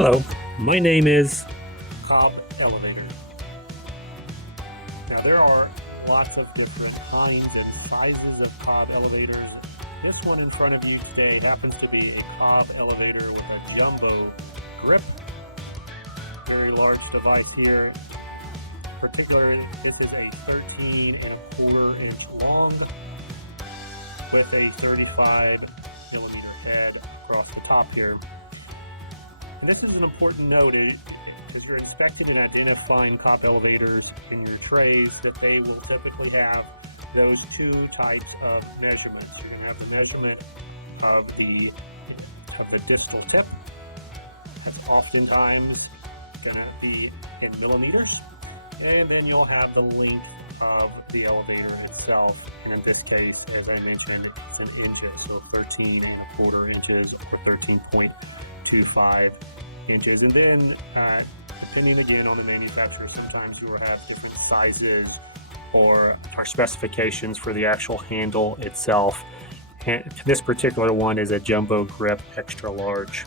Hello, my name is Cobb Elevator. Now there are lots of different kinds and sizes of Cobb elevators. This one in front of you today happens to be a Cobb elevator with a jumbo grip. Very large device here. Particularly, this is a 13.25 inch long with a 35 millimeter head across the top here. And this is an important note as you're inspecting and identifying Cobb elevators in your trays, that they will typically have those two types of measurements. You're going to have the measurement of the distal tip. That's oftentimes going to be in millimeters, and then you'll have the length of the elevator itself, and in this case, as I mentioned, it's in inches, so 13.25 inches or 13.25 inches. And then depending again on the manufacturer, sometimes you will have different sizes or specifications for the actual handle itself. And this particular one is a jumbo grip extra large.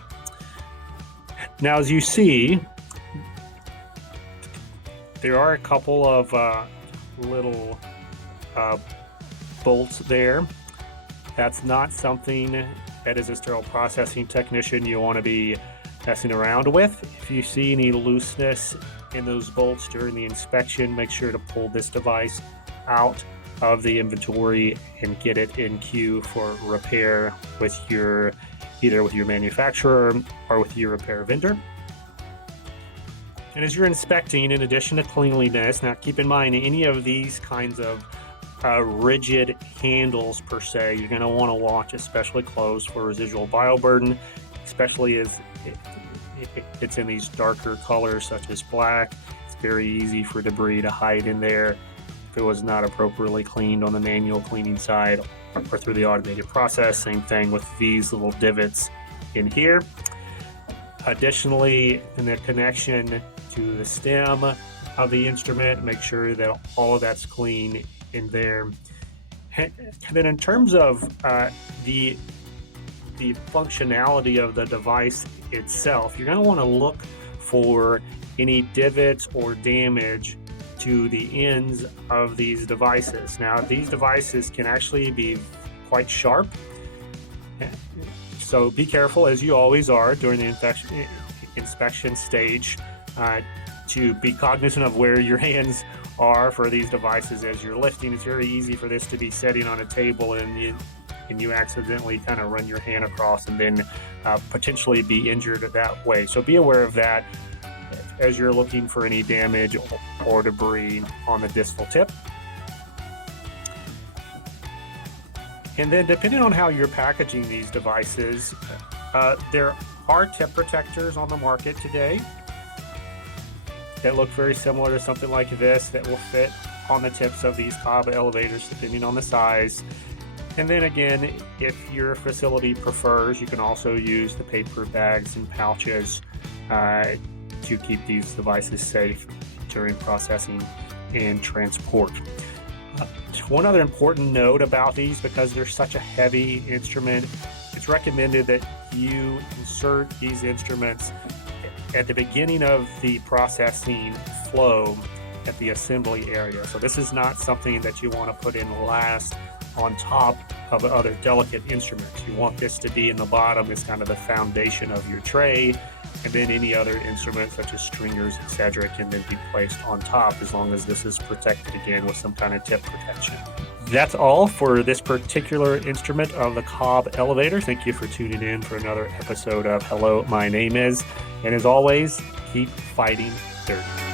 Now, as you see, there are a couple of little bolts there. That's not something that, as a sterile processing technician, you want to be messing around with. If you see any looseness in those bolts during the inspection, make sure to pull this device out of the inventory and get it in queue for repair with either with your manufacturer or with your repair vendor. And as you're inspecting, in addition to cleanliness, now keep in mind any of these kinds of rigid handles per se, you're going to want to watch especially close for residual bioburden, especially as it's in these darker colors such as black. It's very easy for debris to hide in there if it was not appropriately cleaned on the manual cleaning side or through the automated process. Same thing with these little divots in here. Additionally, in the connection to the stem of the instrument, make sure that all of that's clean in there. And then in terms of the functionality of the device itself, you're going to want to look for any divots or damage to the ends of these devices. Now, these devices can actually be quite sharp, so be careful, as you always are during the inspection stage, to be cognizant of where your hands are for these devices as you're lifting. It's very easy for this to be sitting on a table and you accidentally kind of run your hand across and then potentially be injured that way. So be aware of that as you're looking for any damage or debris on the distal tip. And then depending on how you're packaging these devices, there are tip protectors on the market today that look very similar to something like this that will fit on the tips of these Cobb elevators depending on the size. And then again, if your facility prefers, you can also use the paper bags and pouches to keep these devices safe during processing and transport. One other important note about these, because they're such a heavy instrument, it's recommended that you insert these instruments at the beginning of the processing flow at the assembly area. So this is not something that you want to put in last on top of other delicate instruments. You want this to be in the bottom as kind of the foundation of your tray, and then any other instruments such as stringers, etc., can then be placed on top, as long as this is protected again with some kind of tip protection. That's all for this particular instrument of the Cobb elevator. Thank you for tuning in for another episode of Hello, My Name Is. And as always, keep fighting dirty.